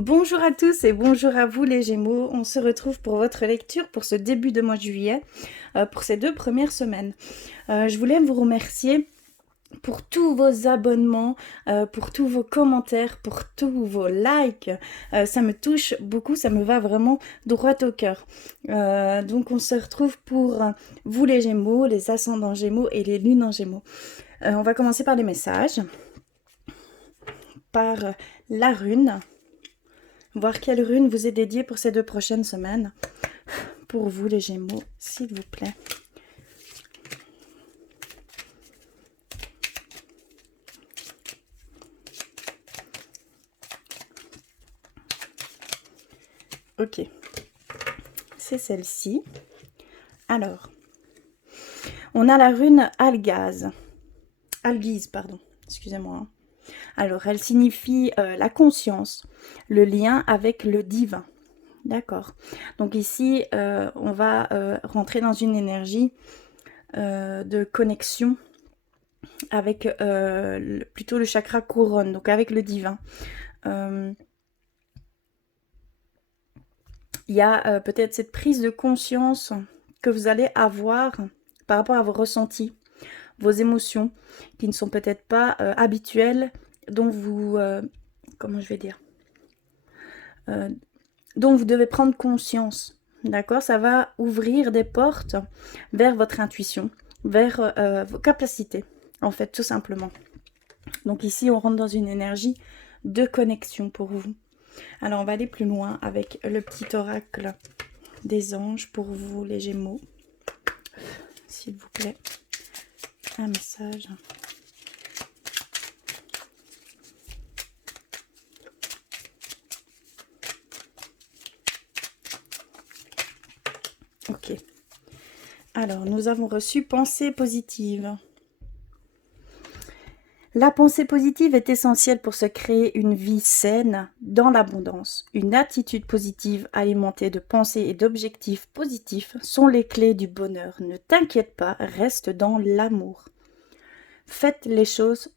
Bonjour à tous et bonjour à vous les Gémeaux. On se retrouve pour votre lecture pour ce début de mois de juillet, pour ces 2 premières semaines. Je voulais vous remercier pour tous vos abonnements, pour tous vos commentaires, pour tous vos likes. Ça me touche beaucoup, ça me va vraiment droit au cœur. Donc on se retrouve pour vous les Gémeaux, les ascendants Gémeaux et les lunes en Gémeaux. On va commencer par les messages, par la rune. Voir quelle rune vous est dédiée pour ces 2 prochaines semaines. Pour vous les Gémeaux, s'il vous plaît. Ok, c'est celle-ci. Alors, on a la rune Algaze. Algise, pardon, excusez-moi. Alors, elle signifie la conscience, le lien avec le divin. D'accord. Donc ici, on va rentrer dans une énergie de connexion avec plutôt le chakra couronne, donc avec le divin. Il y a peut-être cette prise de conscience que vous allez avoir par rapport à vos ressentis, vos émotions, qui ne sont peut-être pas habituelles, dont vous... comment je vais dire dont vous devez prendre conscience. D'accord? Ça va ouvrir des portes vers votre intuition, vers vos capacités, en fait, tout simplement. Donc ici, on rentre dans une énergie de connexion pour vous. Alors, on va aller plus loin avec le petit oracle des anges pour vous, les Gémeaux. S'il vous plaît, un message. Ok. Alors, nous avons reçu pensée positive. La pensée positive est essentielle pour se créer une vie saine dans l'abondance. Une attitude positive alimentée de pensées et d'objectifs positifs sont les clés du bonheur. Ne t'inquiète pas, reste dans l'amour. Faites les choses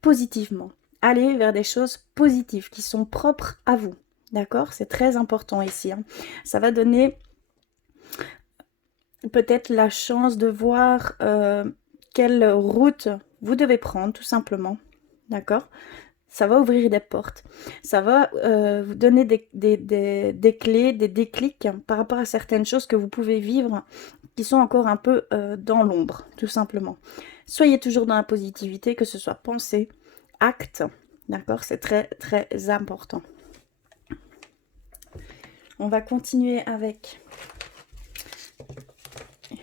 positivement. Allez vers des choses positives qui sont propres à vous. D'accord? C'est très important ici. Ça va donner peut-être la chance de voir quelle route vous devez prendre, tout simplement. D'accord? Ça va ouvrir des portes. Ça va vous donner des clés, des déclics par rapport à certaines choses que vous pouvez vivre qui sont encore un peu dans l'ombre, tout simplement. Soyez toujours dans la positivité, que ce soit pensée, acte. D'accord? C'est très, très important. On va continuer avec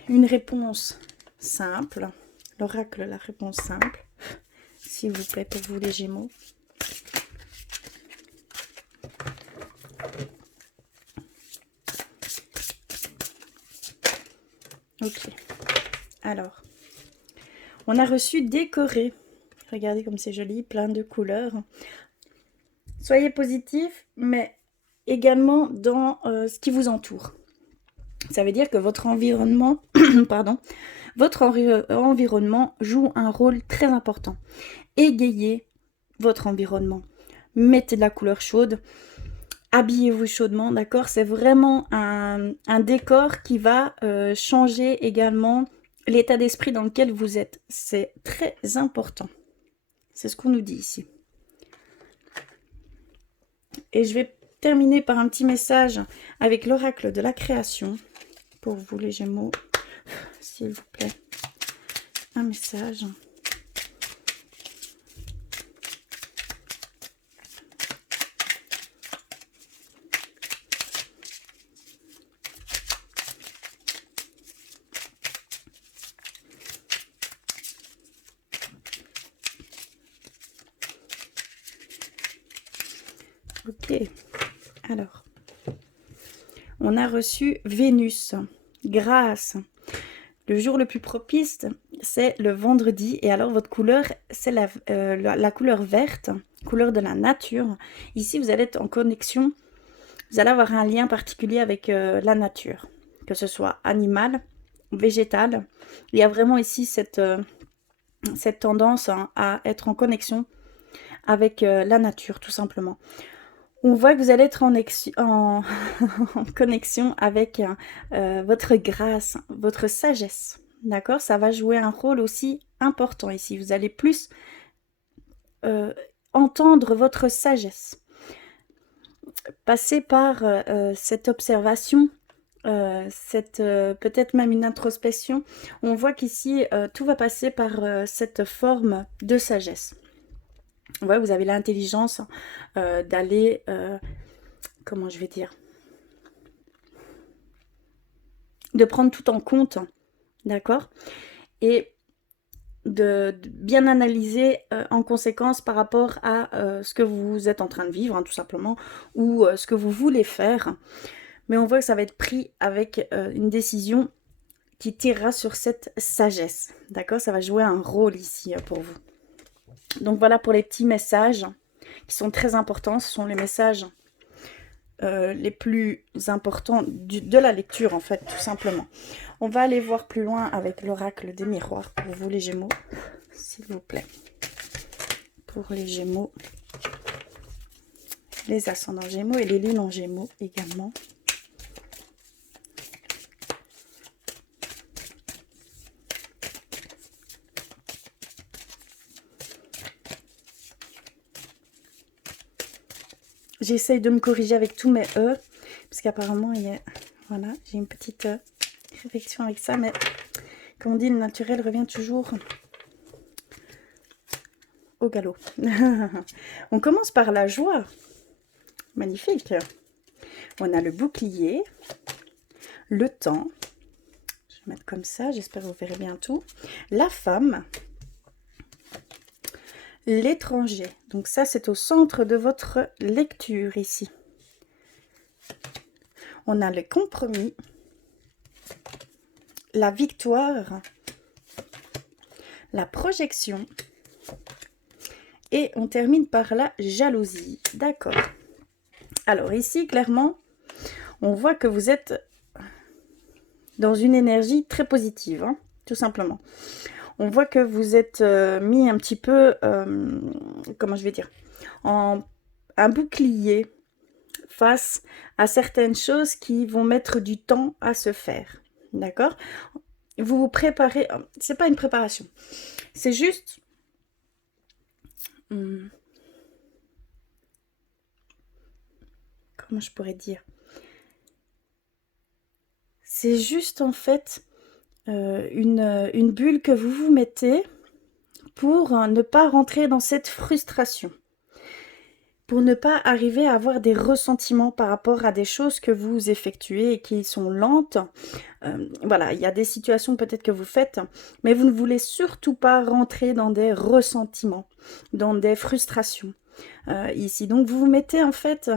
une réponse simple. L'oracle, la réponse simple. S'il vous plaît, pour vous les Gémeaux. Ok. Alors, on a reçu décoré. Regardez comme c'est joli, plein de couleurs. Soyez positif, mais également dans ce qui vous entoure. Ça veut dire que votre environnement, pardon, votre environnement joue un rôle très important. Égayez votre environnement. Mettez de la couleur chaude. Habillez-vous chaudement, d'accord? C'est vraiment un décor qui va changer également l'état d'esprit dans lequel vous êtes. C'est très important. C'est ce qu'on nous dit ici. Et je vais terminer par un petit message avec l'oracle de la création. Pour vous les Gémeaux, s'il vous plaît. Un message. Ok, alors, on a reçu Vénus, grâce. Le jour le plus propice, c'est le vendredi. Et alors, votre couleur, c'est la couleur verte, couleur de la nature. Ici, vous allez être en connexion. Vous allez avoir un lien particulier avec la nature, que ce soit animal, végétal. Il y a vraiment ici cette tendance à être en connexion avec la nature, tout simplement. On voit que vous allez être en en connexion avec votre grâce, votre sagesse. D'accord? Ça va jouer un rôle aussi important ici. Vous allez plus entendre votre sagesse. Passer par cette observation, peut-être même une introspection. On voit qu'ici, tout va passer par cette forme de sagesse. Ouais, vous avez l'intelligence d'aller, comment je vais dire, de prendre tout en compte, d'accord? Et de bien analyser en conséquence par rapport à ce que vous êtes en train de vivre, hein, tout simplement, ou ce que vous voulez faire. Mais on voit que ça va être pris avec une décision qui tirera sur cette sagesse, d'accord? Ça va jouer un rôle ici pour vous. Donc voilà pour les petits messages qui sont très importants. Ce sont les messages les plus importants de la lecture, en fait, tout simplement. On va aller voir plus loin avec l'oracle des miroirs pour vous, les Gémeaux, s'il vous plaît. Pour les Gémeaux, les ascendants Gémeaux et les lunes en Gémeaux également. J'essaye de me corriger avec tous mes E, parce qu'apparemment, il y a... Voilà, j'ai une petite réflexion avec ça, mais comme on dit, le naturel revient toujours au galop. On commence par la joie. Magnifique. On a le bouclier, le temps. Je vais mettre comme ça, j'espère que vous verrez bien tout. La femme. L'étranger. Donc ça, c'est au centre de votre lecture ici. On a le compromis, la victoire, la projection et on termine par la jalousie. D'accord. Alors ici, clairement, on voit que vous êtes dans une énergie très positive, hein, tout simplement. On voit que vous êtes mis un petit peu, comment je vais dire, en un bouclier face à certaines choses qui vont mettre du temps à se faire. D'accord? Vous vous préparez, c'est pas une préparation, c'est juste... comment je pourrais dire? C'est juste en fait une bulle que vous vous mettez pour ne pas rentrer dans cette frustration. Pour ne pas arriver à avoir des ressentiments par rapport à des choses que vous effectuez et qui sont lentes. Voilà, il y a des situations peut-être que vous faites, mais vous ne voulez surtout pas rentrer dans des ressentiments, dans des frustrations ici. Donc vous vous mettez en fait,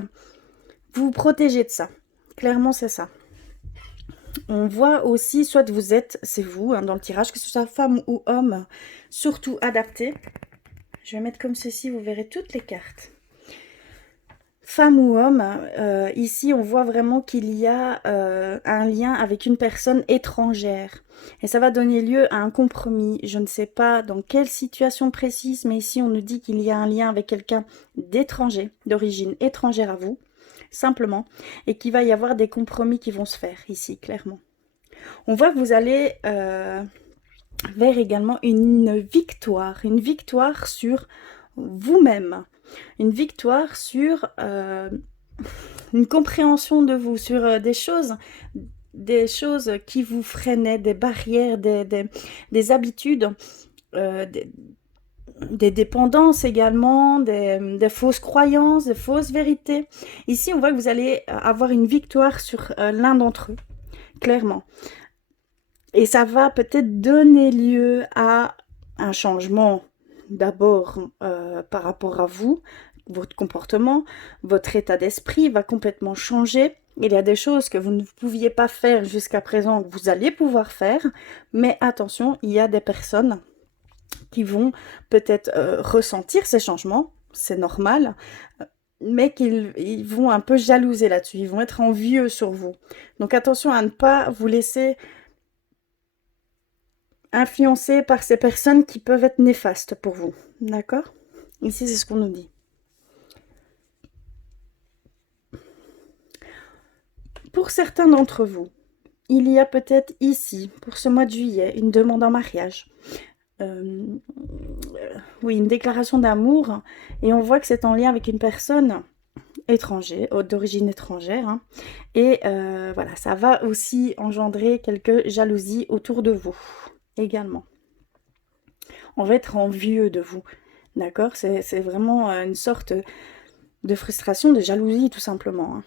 vous vous protégez de ça. Clairement, c'est ça. On voit aussi, soit vous êtes, c'est vous, hein, dans le tirage, que ce soit femme ou homme, surtout adapté. Je vais mettre comme ceci, vous verrez toutes les cartes. Femme ou homme, ici on voit vraiment qu'il y a un lien avec une personne étrangère. Et ça va donner lieu à un compromis. Je ne sais pas dans quelle situation précise, mais ici on nous dit qu'il y a un lien avec quelqu'un d'étranger, d'origine étrangère à vous, simplement. Et qu'il va y avoir des compromis qui vont se faire ici, clairement. On voit que vous allez vers également une victoire sur vous-même. Une victoire sur une compréhension de vous, sur des choses qui vous freinaient, des barrières, des habitudes, des dépendances également, des fausses croyances, des fausses vérités. Ici, on voit que vous allez avoir une victoire sur l'un d'entre eux, clairement. Et ça va peut-être donner lieu à un changement d'abord par rapport à vous, votre comportement, votre état d'esprit va complètement changer. Il y a des choses que vous ne pouviez pas faire jusqu'à présent, que vous allez pouvoir faire. Mais attention, il y a des personnes qui vont peut-être ressentir ces changements, c'est normal, mais qu'ils vont un peu jalouser là-dessus, ils vont être envieux sur vous. Donc attention à ne pas vous laisser influencé par ces personnes qui peuvent être néfastes pour vous. D'accord? Ici, c'est ce qu'on nous dit. pour certains d'entre vous, il y a peut-être ici, pour ce mois de juillet, une demande en mariage. Oui, une déclaration d'amour. Et on voit que c'est en lien avec une personne étrangère, d'origine étrangère. Hein. Et voilà, ça va aussi engendrer quelques jalousies autour de vous également. On va être envieux de vous. D'accord? C'est vraiment une sorte de frustration, de jalousie tout simplement. Hein.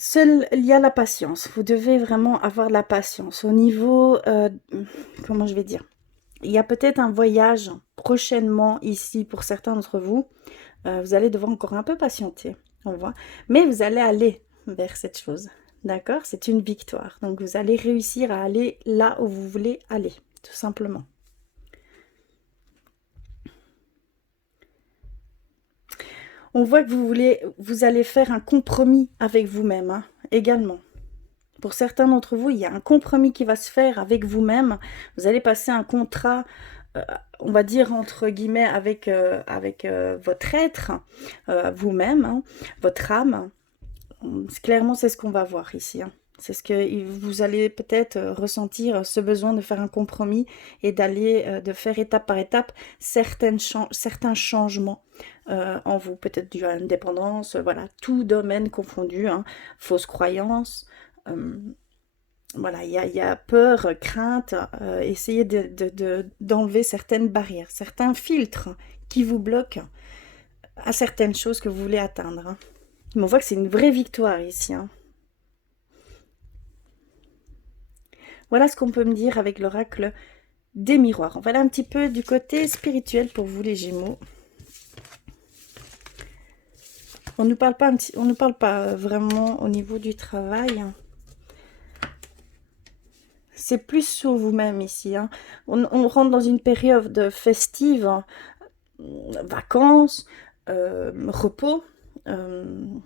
Seul, il y a la patience. Vous devez vraiment avoir de la patience. Au niveau, comment je vais dire? Il y a peut-être un voyage prochainement ici pour certains d'entre vous. Vous allez devoir encore un peu patienter, on voit. Mais vous allez aller vers cette chose. D'accord? C'est une victoire. Donc vous allez réussir à aller là où vous voulez aller, tout simplement. On voit que vous allez faire un compromis avec vous-même, hein, également. Pour certains d'entre vous, il y a un compromis qui va se faire avec vous-même. Vous allez passer un contrat, on va dire entre guillemets, avec votre être, vous-même, hein, votre âme. Clairement, c'est ce qu'on va voir ici. Hein. C'est ce que vous allez peut-être ressentir, ce besoin de faire un compromis et de faire étape par étape certains changements en vous. Peut-être dû à l'indépendance, voilà, tout domaine confondu, hein, fausses croyances. Voilà, il y a peur, crainte, essayez d'enlever certaines barrières, certains filtres qui vous bloquent à certaines choses que vous voulez atteindre. Hein. Mais on voit que c'est une vraie victoire ici. Hein. Voilà ce qu'on peut me dire avec l'oracle des miroirs. On va aller un petit peu du côté spirituel pour vous les Gémeaux. On ne nous parle pas vraiment au niveau du travail. C'est plus sur vous-même ici. Hein. On rentre dans une période festive, hein, vacances, repos.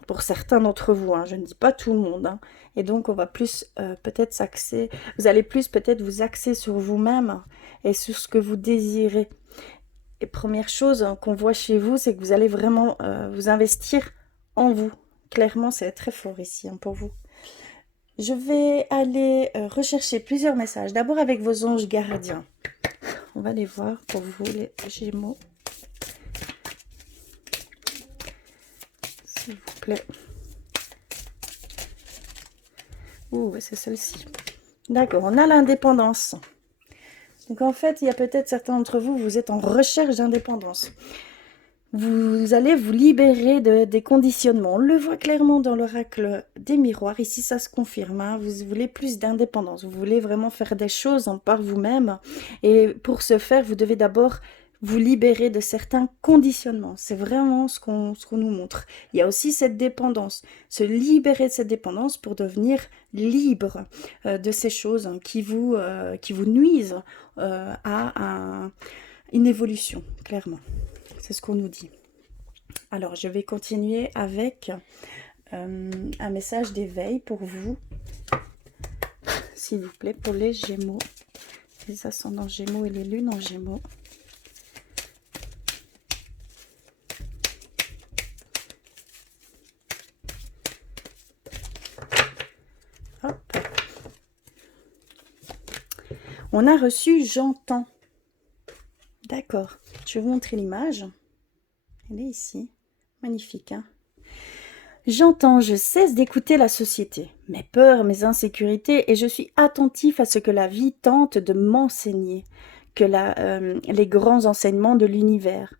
Pour certains d'entre vous, hein, je ne dis pas tout le monde, hein. Et donc on va plus peut-être s'axer, vous allez plus peut-être vous axer sur vous-même et sur ce que vous désirez. Et première chose hein, qu'on voit chez vous, c'est que vous allez vraiment vous investir en vous. Clairement, c'est très fort ici hein, pour vous. Je vais aller rechercher plusieurs messages, d'abord avec vos anges gardiens. On va les voir pour vous les Gémeaux. S'il vous plaît. Ouh, c'est celle-ci. D'accord, on a l'indépendance. Donc en fait, il y a peut-être certains d'entre vous, vous êtes en recherche d'indépendance. Vous allez vous libérer des conditionnements. On le voit clairement dans l'oracle des miroirs. Ici, ça se confirme. Hein. Vous voulez plus d'indépendance. Vous voulez vraiment faire des choses par vous-même. Et pour ce faire, vous devez d'abord vous libérer de certains conditionnements. C'est vraiment ce qu'on nous montre. Il y a aussi cette dépendance. Se libérer de cette dépendance pour devenir libre de ces choses hein, qui vous nuisent à une évolution, clairement. C'est ce qu'on nous dit. Alors, je vais continuer avec un message d'éveil pour vous, s'il vous plaît, pour les Gémeaux, les ascendants Gémeaux et les lunes en Gémeaux. Hop. On a reçu j'entends. D'accord. Je vais vous montrer l'image. Elle est ici. Magnifique, hein? J'entends, je cesse d'écouter la société, mes peurs, mes insécurités, et je suis attentif à ce que la vie tente de m'enseigner, que les grands enseignements de l'univers.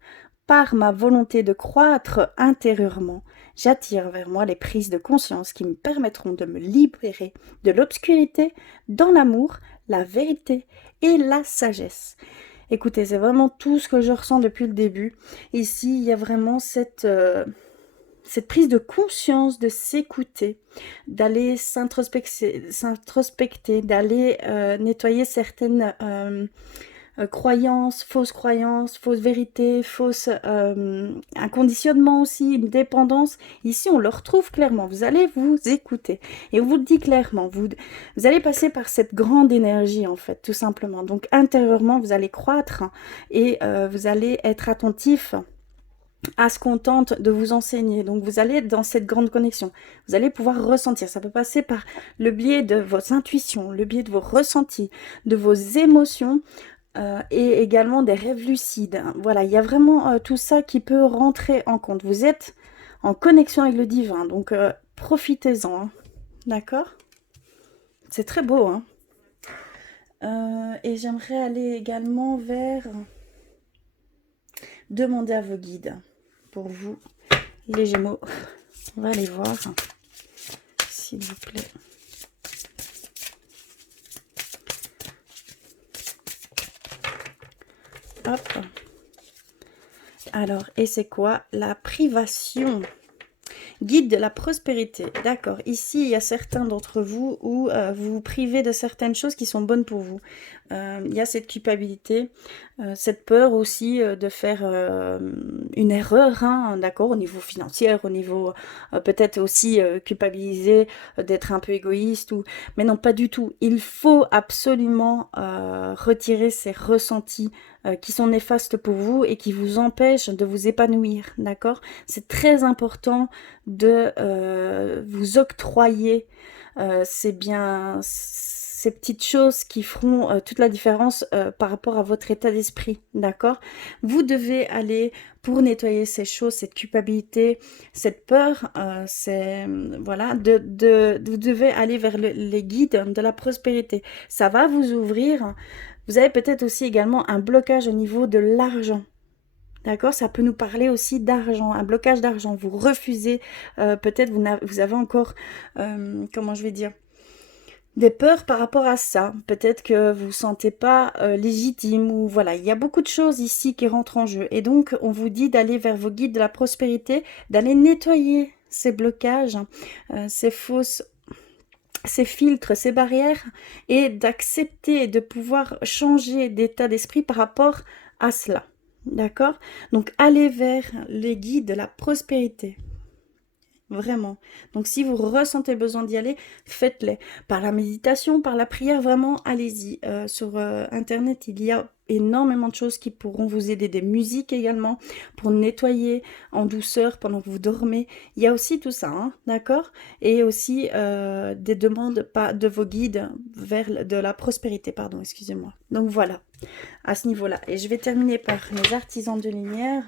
Par ma volonté de croître intérieurement, j'attire vers moi les prises de conscience qui me permettront de me libérer de l'obscurité dans l'amour, la vérité et la sagesse. Écoutez, c'est vraiment tout ce que je ressens depuis le début. Ici, il y a vraiment cette prise de conscience, de s'écouter, d'aller s'introspecter, d'aller nettoyer certaines croyances, fausses vérités, un conditionnement aussi, une dépendance. Ici, on le retrouve clairement. Vous allez vous écouter. Et on vous le dit clairement. Vous allez passer par cette grande énergie, en fait, tout simplement. Donc, intérieurement, vous allez croître et vous allez être attentif à ce qu'on tente de vous enseigner. Donc, vous allez être dans cette grande connexion. Vous allez pouvoir ressentir. Ça peut passer par le biais de vos intuitions, le biais de vos ressentis, de vos émotions, et également des rêves lucides. Voilà, il y a vraiment tout ça qui peut rentrer en compte. Vous êtes en connexion avec le divin, donc profitez-en. Hein. D'accord? C'est très beau. Hein. Et j'aimerais aller également vers demander à vos guides pour vous, les Gémeaux. On va aller voir, s'il vous plaît. Hop. Alors, et c'est quoi? La privation. Guide de la prospérité. D'accord. Ici, il y a certains d'entre vous où vous vous privez de certaines choses qui sont bonnes pour vous. Il y a cette culpabilité, cette peur aussi de faire une erreur, hein, d'accord, au niveau financier, au niveau peut-être aussi culpabiliser d'être un peu égoïste. Mais non, pas du tout. Il faut absolument retirer ces ressentis qui sont néfastes pour vous et qui vous empêchent de vous épanouir, d'accord? C'est très important de vous octroyer ces petites choses qui feront toute la différence par rapport à votre état d'esprit, d'accord? Vous devez aller pour nettoyer ces choses, cette culpabilité, cette peur, voilà, vous devez aller vers les guides de la prospérité. Ça va vous ouvrir. Vous avez peut-être aussi également un blocage au niveau de l'argent. D'accord, ça peut nous parler aussi d'argent, un blocage d'argent. Vous refusez, peut-être vous avez encore, comment je vais dire, des peurs par rapport à ça. Peut-être que vous ne vous sentez pas légitime ou voilà. Il y a beaucoup de choses ici qui rentrent en jeu. Et donc, on vous dit d'aller vers vos guides de la prospérité, d'aller nettoyer ces blocages, ces filtres, ces barrières et d'accepter de pouvoir changer d'état d'esprit par rapport à cela. D'accord? Donc, allez vers les guides de la prospérité. Vraiment. Donc, si vous ressentez le besoin d'y aller, faites-les. Par la méditation, par la prière, vraiment, allez-y. Sur Internet, il y a énormément de choses qui pourront vous aider. Des musiques également, pour nettoyer en douceur pendant que vous dormez. Il y a aussi tout ça, hein, d'accord? Et aussi des demandes de vos guides vers de la prospérité, pardon, excusez-moi. Donc, voilà, à ce niveau-là. Et je vais terminer par mes artisans de lumière.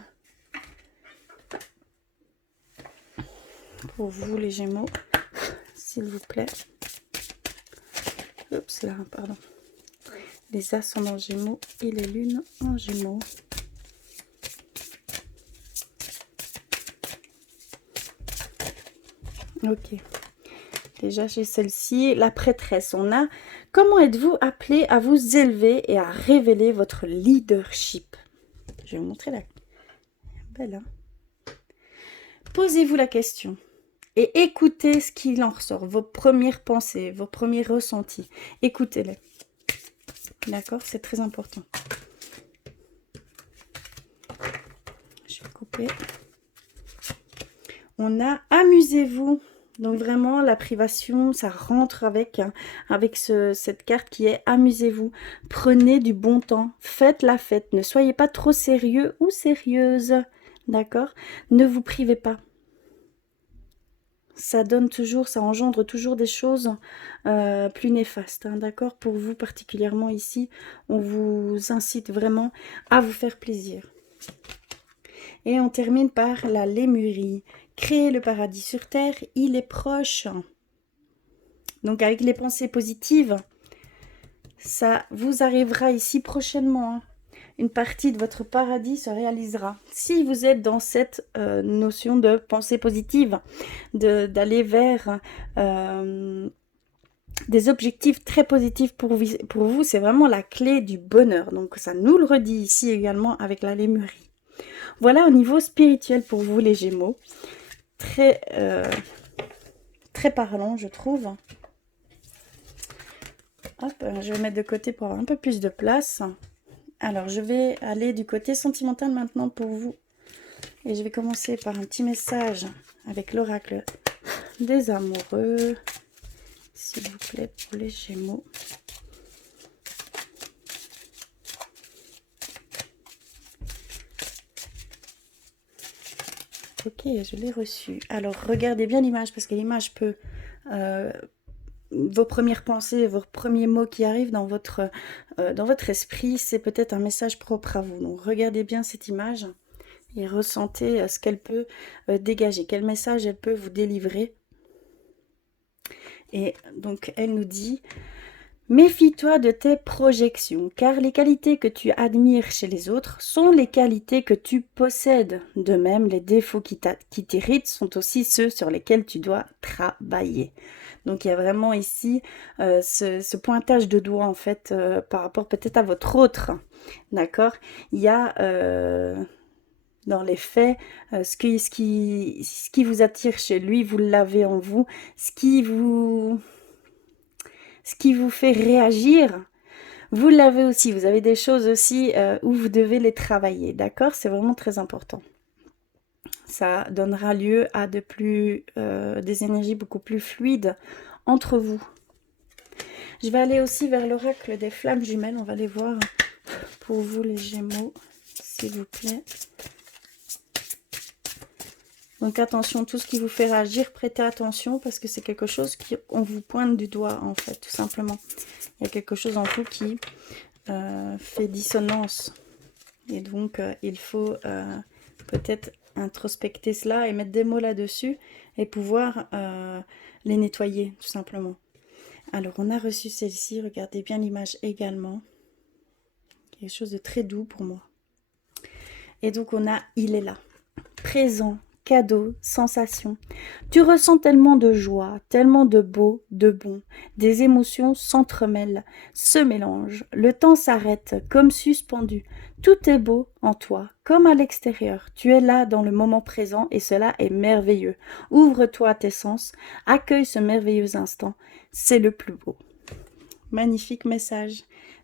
Pour vous les Gémeaux, s'il vous plaît. Oups, là, pardon. Les ascendants Gémeaux et les lunes en Gémeaux. Ok. Déjà, j'ai celle-ci, la prêtresse. On a « Comment êtes-vous appelé à vous élever et à révéler votre leadership ?» Je vais vous montrer la... Belle, hein? Posez-vous la question. Et écoutez ce qu'il en ressort, vos premières pensées, vos premiers ressentis. Écoutez-les. D'accord? C'est très important. Je vais couper. On a « Amusez-vous ». Donc vraiment, la privation, ça rentre avec cette carte qui est « Amusez-vous ». Prenez du bon temps. Faites la fête. Ne soyez pas trop sérieux ou sérieuse. D'accord? Ne vous privez pas. Ça donne toujours, ça engendre toujours des choses plus néfastes, hein, d'accord? Pour vous particulièrement ici, on vous incite vraiment à vous faire plaisir. Et on termine par la lémurie. Créer le paradis sur terre, il est proche. Donc avec les pensées positives, ça vous arrivera ici prochainement, hein. Une partie de votre paradis se réalisera. Si vous êtes dans cette notion de pensée positive, d'aller vers des objectifs très positifs pour vous, c'est vraiment la clé du bonheur. Donc ça nous le redit ici également avec la lémurie. Voilà au niveau spirituel pour vous les Gémeaux. Très, très parlant, je trouve. Hop, je vais mettre de côté pour avoir un peu plus de place. Alors, je vais aller du côté sentimental maintenant pour vous. Et je vais commencer par un petit message avec l'oracle des amoureux. S'il vous plaît, pour les Gémeaux. Ok, je l'ai reçu. Alors, regardez bien l'image, parce que l'image peut... vos premières pensées, vos premiers mots qui arrivent dans votre esprit, c'est peut-être un message propre à vous. Donc, regardez bien cette image et ressentez ce qu'elle peut dégager, quel message elle peut vous délivrer. Et donc, elle nous dit... Méfie-toi de tes projections, car les qualités que tu admires chez les autres sont les qualités que tu possèdes. De même, les défauts qui t'irritent sont aussi ceux sur lesquels tu dois travailler. Donc il y a vraiment ici ce pointage de doigt en fait par rapport peut-être à votre autre. D'accord? Il y a dans les faits ce qui vous attire chez lui, vous l'avez en vous. Ce qui vous fait réagir, vous l'avez aussi. Vous avez des choses aussi où vous devez les travailler. D'accord? C'est vraiment très important. Ça donnera lieu à des énergies beaucoup plus fluides entre vous. Je vais aller aussi vers l'oracle des flammes jumelles. On va les voir pour vous les Gémeaux, s'il vous plaît. Donc attention, tout ce qui vous fait réagir, prêtez attention parce que c'est quelque chose qu'on vous pointe du doigt en fait, tout simplement. Il y a quelque chose en vous qui fait dissonance. Et donc il faut peut-être introspecter cela et mettre des mots là-dessus et pouvoir les nettoyer tout simplement. Alors on a reçu celle-ci, regardez bien l'image également. Quelque chose de très doux pour moi. Et donc on a il est là, présent, cadeau, sensation. Tu ressens tellement de joie, tellement de beau, de bon. Des émotions s'entremêlent, se mélangent. Le temps s'arrête comme suspendu. Tout est beau en toi, comme à l'extérieur. Tu es là dans le moment présent et cela est merveilleux. Ouvre-toi à tes sens, accueille ce merveilleux instant. C'est le plus beau. Magnifique message.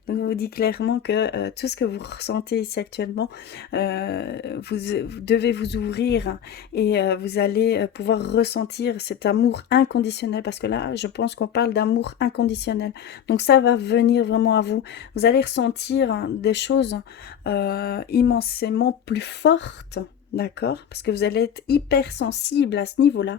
Donc, on vous dit clairement que tout ce que vous ressentez ici actuellement, vous devez vous ouvrir et vous allez pouvoir ressentir cet amour inconditionnel parce que là, je pense qu'on parle d'amour inconditionnel. Donc, ça va venir vraiment à vous. Vous allez ressentir des choses immensément plus fortes, d'accord? Parce que vous allez être hypersensible à ce niveau-là.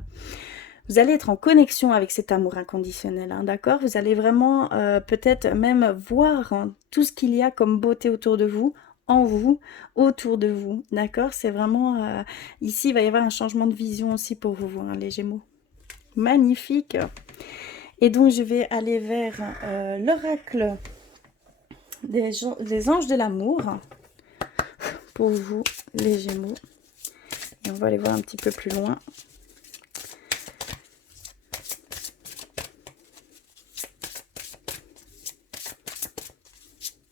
Vous allez être en connexion avec cet amour inconditionnel, hein, d'accord? Vous allez vraiment peut-être même voir tout ce qu'il y a comme beauté autour de vous, en vous, autour de vous, d'accord? C'est vraiment... ici, il va y avoir un changement de vision aussi pour vous, hein, les Gémeaux. Magnifique! Et donc, je vais aller vers l'oracle des anges de l'amour pour vous, les Gémeaux. Et on va aller voir un petit peu plus loin.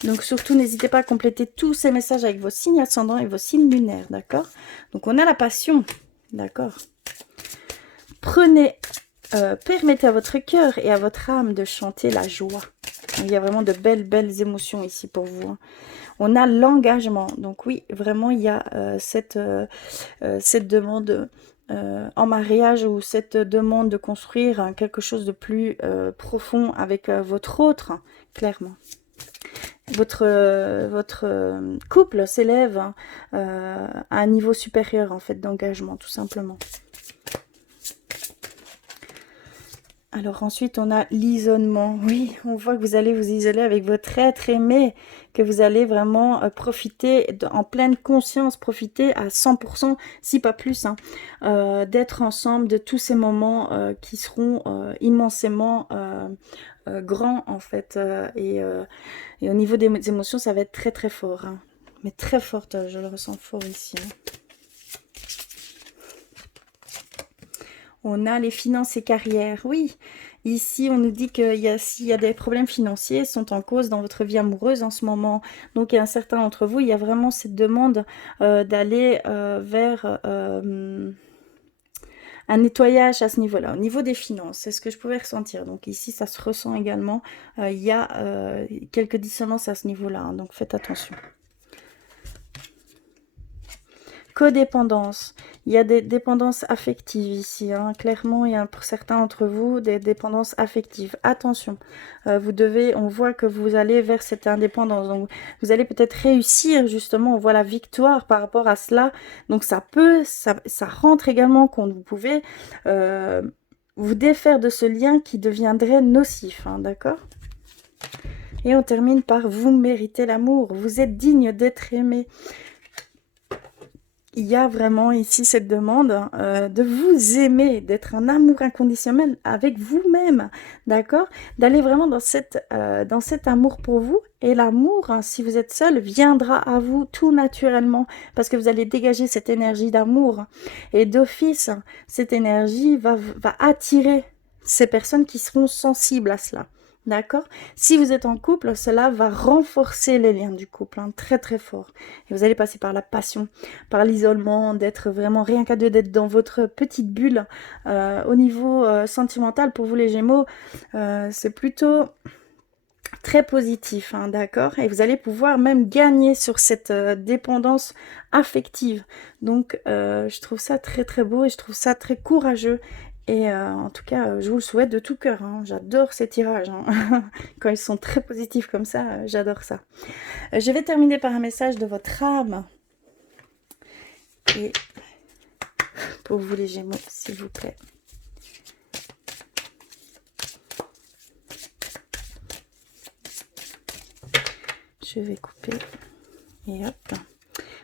Donc surtout, n'hésitez pas à compléter tous ces messages avec vos signes ascendants et vos signes lunaires, d'accord? Donc on a la passion, d'accord? Permettez à votre cœur et à votre âme de chanter la joie. Il y a vraiment de belles émotions ici pour vous. Hein. On a l'engagement. Donc oui, vraiment, il y a cette demande en mariage ou cette demande de construire quelque chose de plus profond avec votre autre, hein, clairement. Votre couple s'élève à un niveau supérieur en fait d'engagement, tout simplement. Alors ensuite, on a l'isolement. Oui, on voit que vous allez vous isoler avec votre être aimé, que vous allez vraiment profiter en pleine conscience, profiter à 100%, si pas plus, hein, d'être ensemble, de tous ces moments qui seront immensément grands en fait. Et au niveau des émotions, ça va être très très fort. Hein. Mais très forte, je le ressens fort ici. Hein. On a les finances et carrières. Oui, ici, on nous dit que s'il y a des problèmes financiers sont en cause dans votre vie amoureuse en ce moment. Donc, il y a un certain d'entre vous, il y a vraiment cette demande d'aller vers un nettoyage à ce niveau-là. Au niveau des finances, c'est ce que je pouvais ressentir. Donc, ici, ça se ressent également. Il y a quelques dissonances à ce niveau-là. Hein, donc, faites attention. codépendance. Il y a des dépendances affectives ici, hein. Clairement, il y a pour certains d'entre vous des dépendances affectives. Attention, on voit que vous allez vers cette indépendance. Donc, vous allez peut-être réussir, justement, on voit la victoire par rapport à cela. Donc, ça rentre également quand vous pouvez vous défaire de ce lien qui deviendrait nocif, hein, d'accord? Et on termine par vous méritez l'amour, vous êtes digne d'être aimé. Il y a vraiment ici cette demande de vous aimer, d'être un amour inconditionnel avec vous-même, d'accord? D'aller vraiment dans cet amour pour vous. Et l'amour, hein, si vous êtes seul, viendra à vous tout naturellement parce que vous allez dégager cette énergie d'amour. Et d'office, cette énergie va attirer ces personnes qui seront sensibles à cela. D'accord? Si vous êtes en couple, cela va renforcer les liens du couple, hein, très très fort. Et vous allez passer par la passion, par l'isolement, d'être vraiment rien qu'à deux, d'être dans votre petite bulle. Au niveau sentimental, pour vous les Gémeaux, c'est plutôt très positif, hein, d'accord? Et vous allez pouvoir même gagner sur cette dépendance affective. Donc, je trouve ça très très beau et je trouve ça très courageux. Et en tout cas, je vous le souhaite de tout cœur, hein. J'adore ces tirages, hein. Quand ils sont très positifs comme ça, j'adore ça. Je vais terminer par un message de votre âme. Et pour vous les Gémeaux, s'il vous plaît. Je vais couper. Et hop.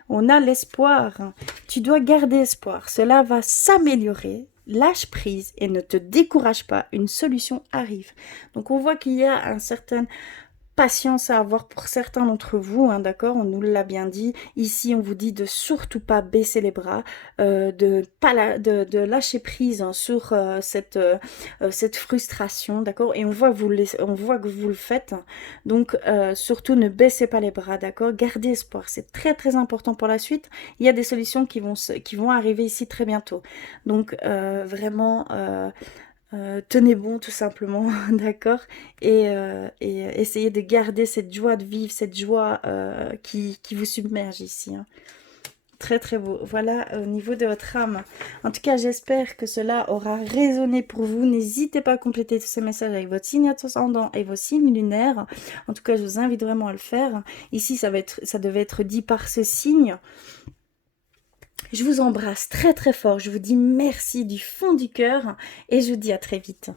On a l'espoir. Tu dois garder espoir. Cela va s'améliorer. Lâche prise et ne te décourage pas. Une solution arrive. Donc on voit qu'il y a un certain patience à avoir pour certains d'entre vous, hein, d'accord? On nous l'a bien dit. Ici, on vous dit de surtout pas baisser les bras, de lâcher prise, hein, sur cette frustration, d'accord? Et on voit que vous le faites. Donc, surtout, ne baissez pas les bras, d'accord? Gardez espoir. C'est très, très important pour la suite. Il y a des solutions qui vont arriver ici très bientôt. Donc, vraiment... tenez bon tout simplement, d'accord, et essayez de garder cette joie de vivre, cette joie qui vous submerge ici, hein. Très très beau. Voilà au niveau de votre âme. En tout cas, j'espère que cela aura résonné pour vous. N'hésitez pas à compléter tous ces messages avec votre signe ascendant et vos signes lunaires. En tout cas, je vous invite vraiment à le faire. Ici, ça devait être dit par ce signe. Je vous embrasse très très fort, je vous dis merci du fond du cœur et je vous dis à très vite.